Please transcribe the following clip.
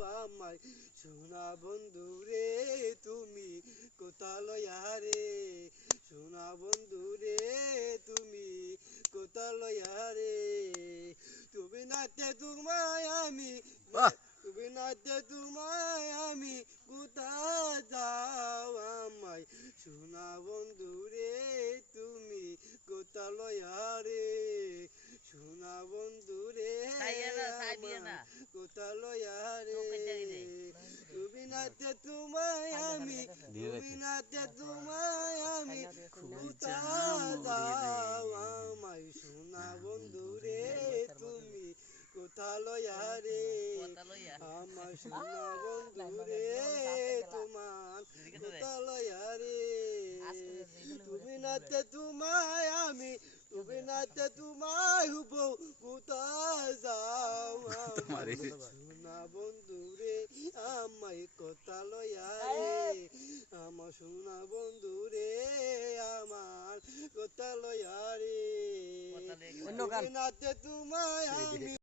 আমায় সোনা বন্ধু রে তুমি কোথা লইয়া রে সোনা বন্ধু রে তুমি কোথা লইয়া রে তুমি নাতে তোমায় আমি তুমি নাতে তোমায় আমি কোথা যাও আমায় সোনা বন্ধু রে তুমি কোথা লইয়া রে সোনা বন্ধু রে কোথা লইয়া রে তুমি নাতে তোমায় আমি তুমি নাতে তোমায় আমি কোথা যাও আমায় সোনা বন্ধু রে তুমি কোথা লইয়া রে আমার সোনা বন্ধু রে তোমার কোথা লইয়া রে তুমি নাতে তোমায় আমি তুমি নাতে তোমায় হুব কোথা যাও আমার সোনা বন্ধু রে আমায় কোথা লইয়া রে আমার সোনা বন্ধু রে আমার কোথা লইয়া রে তুমি নাতে তোমায় আমি